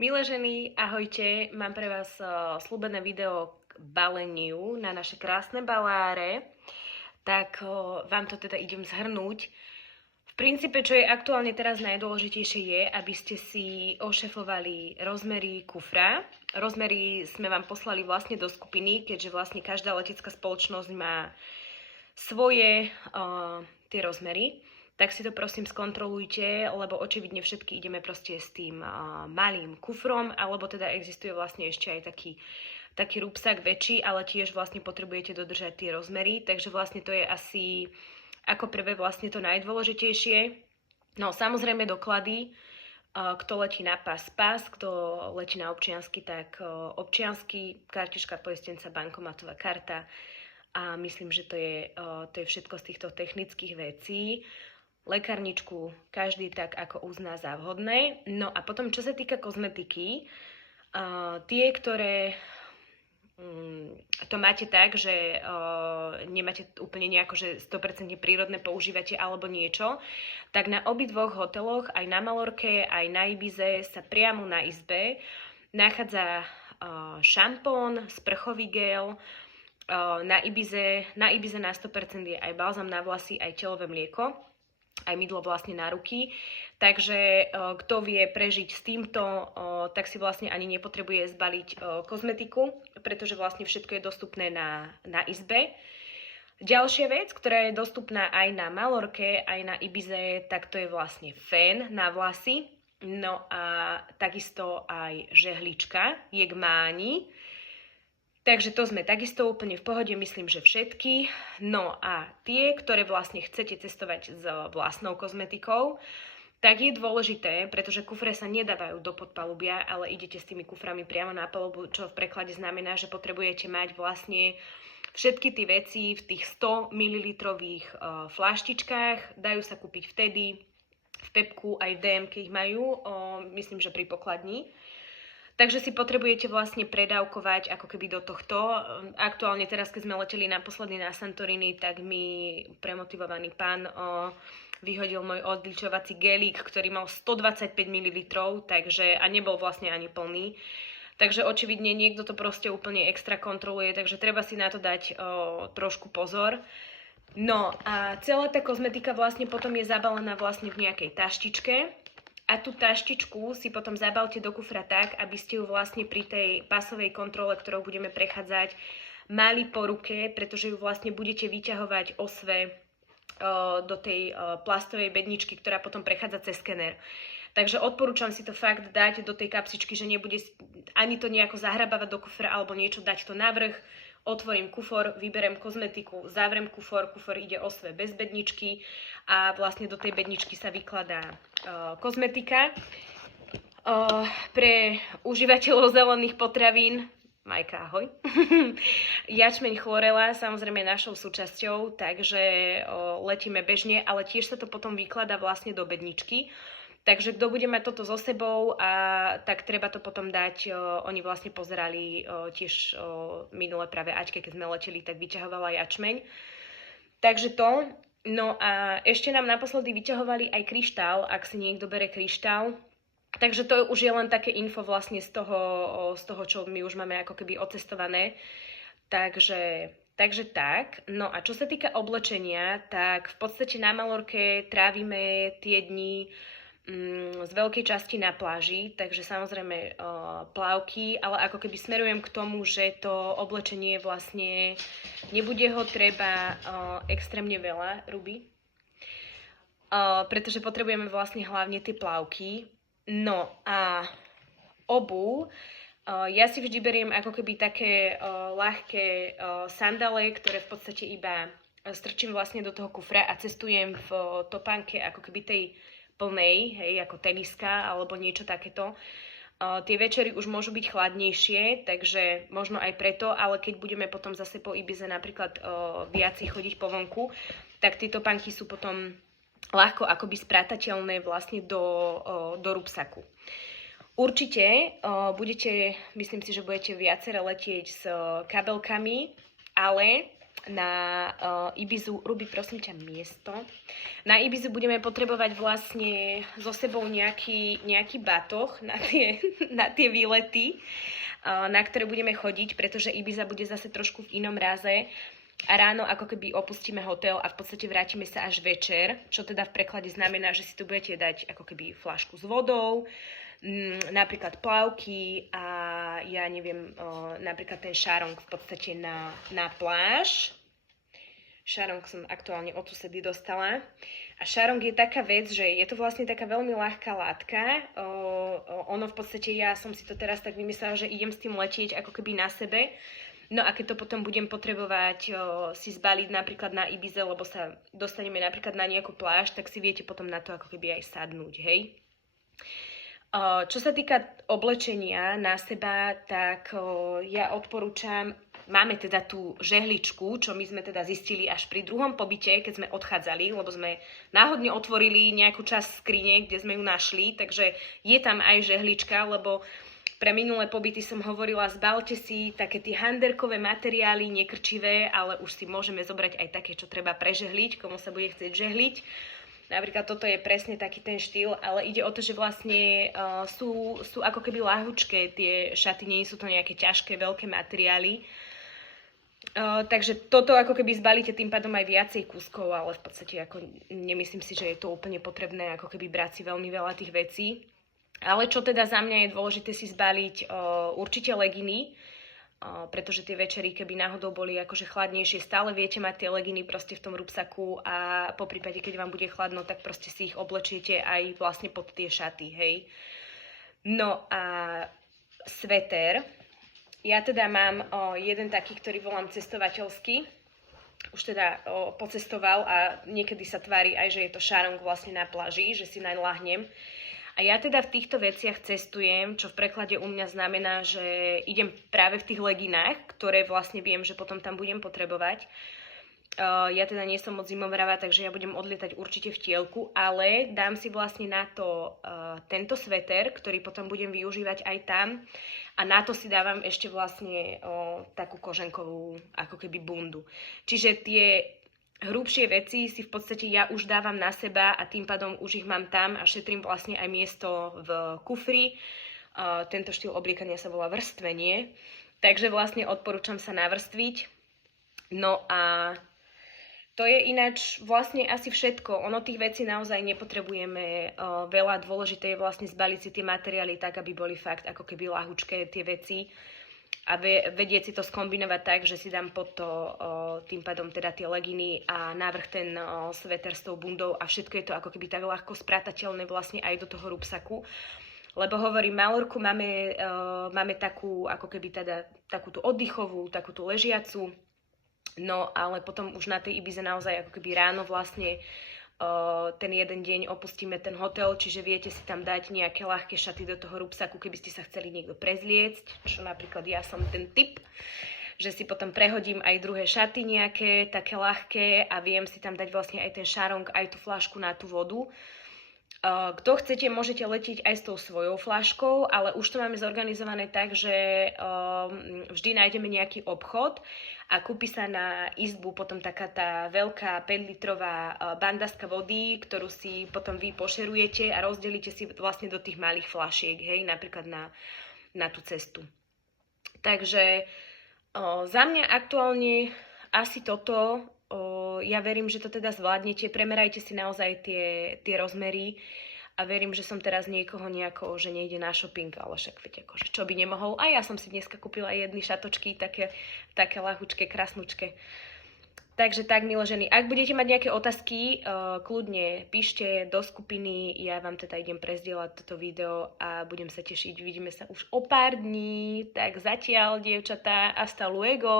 Milé ženy, ahojte, mám pre vás slúbené video k baleniu na naše krásne baláre, tak vám to teda idem zhrnúť. V princípe, čo je aktuálne teraz najdôležitejšie je, aby ste si ošefovali rozmery kufra. Rozmery sme vám poslali vlastne do skupiny, keďže vlastne každá letecká spoločnosť má svoje tie rozmery. Tak si to prosím skontrolujte, lebo očividne všetky ideme proste s tým malým kufrom, alebo teda existuje vlastne ešte aj taký rúbsak väčší, ale tiež vlastne potrebujete dodržať tie rozmery, takže vlastne to je asi ako prvé vlastne to najdôležitejšie. No samozrejme doklady, kto letí na pas, kto letí na občiansky, tak občiansky, kartička poistenca, bankomatová karta a myslím, že to je všetko z týchto technických vecí. Lekárničku každý tak, ako uzná za vhodné. No a potom, čo sa týka kozmetiky, tie, ktoré to máte tak, že nemáte úplne nejako, že 100% prírodné používate alebo niečo, tak na obidvoch hoteloch, aj na Malorke, aj na Ibize, sa priamo na izbe nachádza šampón, sprchový gel, na Ibize na 100% je aj balzam na vlasy, aj telové mlieko, aj mydlo vlastne na ruky. Takže kto vie prežiť s týmto, tak si vlastne ani nepotrebuje zbaliť kozmetiku, pretože vlastne všetko je dostupné na izbe. Ďalšia vec, ktorá je dostupná aj na Malorke, aj na Ibize, tak to je vlastne fén na vlasy. No a takisto aj žehlička je k máni. Takže to sme takisto úplne v pohode, myslím, že všetky. No a tie, ktoré vlastne chcete testovať s vlastnou kozmetikou, tak je dôležité, pretože kufre sa nedávajú do podpalubia, ale idete s tými kuframi priamo na palubu, čo v preklade znamená, že potrebujete mať vlastne všetky tie veci v tých 100 ml fľaštičkách. Dajú sa kúpiť vtedy v Pepku, aj v DM, ich majú, myslím, že pri pokladni. Takže si potrebujete vlastne predávkovať ako keby do tohto. Aktuálne teraz, keď sme leteli naposledy na Santorini, tak mi premotivovaný pán vyhodil môj odličovací gelík, ktorý mal 125 ml, takže, a nebol vlastne ani plný. Takže očividne niekto to proste úplne extra kontroluje, takže treba si na to dať trošku pozor. No a celá tá kozmetika vlastne potom je zabalená vlastne v nejakej taštičke. A tú taštičku si potom zabalte do kufra tak, aby ste ju vlastne pri tej pasovej kontrole, ktorou budeme prechádzať, mali po ruke, pretože ju vlastne budete vyťahovať osve do tej plastovej bedničky, ktorá potom prechádza cez skener. Takže odporúčam si to fakt dať do tej kapsičky, že nebude ani to nejako zahrabávať do kufra alebo niečo, dať to navrch. Otvorím kufor, vyberem kozmetiku, zavriem kufor ide osve bez bedničky a vlastne do tej bedničky sa vykladá kozmetika. Pre užívateľov zelených potravín, Majka, ahoj, jačmeň chlorela samozrejme našou súčasťou, takže letíme bežne, ale tiež sa to potom vykladá vlastne do bedničky. Takže kto bude mať toto so sebou, tak treba to potom dať. Oni vlastne pozerali tiež minule práve Aťke, keď sme leteli, tak vyťahovala jačmeň. Takže to. No a ešte nám naposledy vyťahovali aj kryštál, ak si niekto bere kryštál. Takže to už je len také info vlastne z toho, čo my už máme ako keby ocestované. Takže tak. No a čo sa týka oblečenia, tak v podstate na Malorke trávime tie dni z veľkej časti na pláži, takže samozrejme plavky, ale ako keby smerujem k tomu, že to oblečenie vlastne nebude ho treba extrémne veľa, Ruby, pretože potrebujeme vlastne hlavne tie plavky. No a obuv, ja si vždy beriem ako keby také ľahké sandále, ktoré v podstate iba strčím vlastne do toho kufra a cestujem v topánke ako keby tej plnej, hej, ako teniska alebo niečo takéto. Tie večery už môžu byť chladnejšie, takže možno aj preto, ale keď budeme potom zase po Ibize napríklad viacej chodiť po vonku, tak tie topánky sú potom ľahko akoby sprátateľné vlastne do rúbsaku. Určite budete, myslím si, že budete viacere letieť s kabelkami, ale na Ibizu. Ruby, prosím ťa, miesto. Na Ibizu budeme potrebovať vlastne so sebou nejaký batoh na tie výlety, na ktoré budeme chodiť, pretože Ibiza bude zase trošku v inom ráze. A ráno ako keby opustíme hotel a v podstate vrátime sa až večer, čo teda v preklade znamená, že si tu budete dať ako keby fľašku s vodou, napríklad plavky a ja neviem, napríklad ten šarong v podstate na pláž. Šarong som aktuálne od susedy dostala. A šarong je taká vec, že je to vlastne taká veľmi ľahká látka. Ono v podstate, ja som si to teraz tak vymyslela, že idem s tým letieť ako keby na sebe. No a keď to potom budem potrebovať si zbaliť napríklad na Ibize, lebo sa dostaneme napríklad na nejakú pláž, tak si viete potom na to ako keby aj sadnúť, hej. Čo sa týka oblečenia na seba, tak ja odporúčam, máme teda tú žehličku, čo my sme teda zistili až pri druhom pobyte, keď sme odchádzali, lebo sme náhodne otvorili nejakú časť skrine, kde sme ju našli, takže je tam aj žehlička, lebo pre minulé pobyty som hovorila, zbalte si také tie handerkové materiály, nekrčivé, ale už si môžeme zobrať aj také, čo treba prežehliť, komu sa bude chcieť žehliť. Napríklad toto je presne taký ten štýl, ale ide o to, že vlastne sú ako keby ľahučké tie šaty, nie sú to nejaké ťažké, veľké materiály. Takže toto ako keby zbalíte tým pádom aj viacej kúskov, ale v podstate ako nemyslím si, že je to úplne potrebné ako keby brať si veľmi veľa tých vecí. Ale čo teda za mňa je dôležité si zbaliť určite leginy, pretože tie večery, keby náhodou boli akože chladnejšie, stále viete mať tie leginy proste v tom rúbsaku a po prípade, keď vám bude chladno, tak proste si ich oblečiete aj vlastne pod tie šaty, hej. No a sveter. Ja teda mám jeden taký, ktorý volám cestovateľský. Už teda pocestoval a niekedy sa tvári aj, že je to šarong vlastne na pláži, že si naň ľahnem. A ja teda v týchto veciach cestujem, čo v preklade u mňa znamená, že idem práve v tých leginách, ktoré vlastne viem, že potom tam budem potrebovať. Ja teda nie som moc zimovrava, takže ja budem odlietať určite v tielku, ale dám si vlastne na to tento sveter, ktorý potom budem využívať aj tam. A na to si dávam ešte vlastne takú koženkovú ako keby bundu. Čiže tie hrubšie veci si v podstate ja už dávam na seba a tým pádom už ich mám tam a šetrím vlastne aj miesto v kufri. Tento štýl obliekania sa volá vrstvenie, takže vlastne odporúčam sa navrstviť. No a to je ináč vlastne asi všetko. Ono tých vecí naozaj nepotrebujeme veľa. Dôležité je vlastne zbaliť si tie materiály tak, aby boli fakt ako keby ľahučké tie veci. A vedieť si to skombinovať tak, že si dám pod to tým pádom teda tie leginy a navrch ten sveter s tou bundou a všetko je to ako keby tak ľahko sprátateľné vlastne aj do toho rúbsaku. Lebo hovorím, Malorku máme takú ako keby teda takúto oddychovú, takúto ležiacu, no ale potom už na tej Ibize naozaj ako keby ráno vlastne ten jeden deň opustíme ten hotel, čiže viete si tam dať nejaké ľahké šaty do toho rúbsaku, keby ste sa chceli niekto prezliecť, čo napríklad ja som ten typ, že si potom prehodím aj druhé šaty nejaké, také ľahké a viem si tam dať vlastne aj ten šarong, aj tú fľašku na tú vodu. Kto chcete, môžete letieť aj s tou svojou fľaškou, ale už to máme zorganizované tak, že vždy nájdeme nejaký obchod a kúpi sa na izbu potom taká tá veľká 5-litrová bandaska vody, ktorú si potom vy pošerujete a rozdelíte si vlastne do tých malých fľašiek, hej, napríklad na tú cestu. Takže za mňa aktuálne asi toto. Ja verím, že to teda zvládnete, premerajte si naozaj tie rozmery a verím, že som teraz niekoho nejako, že nejde na shopping, ale však viete, akože čo by nemohol. A ja som si dneska kúpila jedny šatočky, také ľahučké, krasnučké. Takže tak, milé ženy, ak budete mať nejaké otázky, kľudne píšte do skupiny, ja vám teda idem prezdieľať toto video a budem sa tešiť, vidíme sa už o pár dní, tak zatiaľ, dievčatá, hasta luego!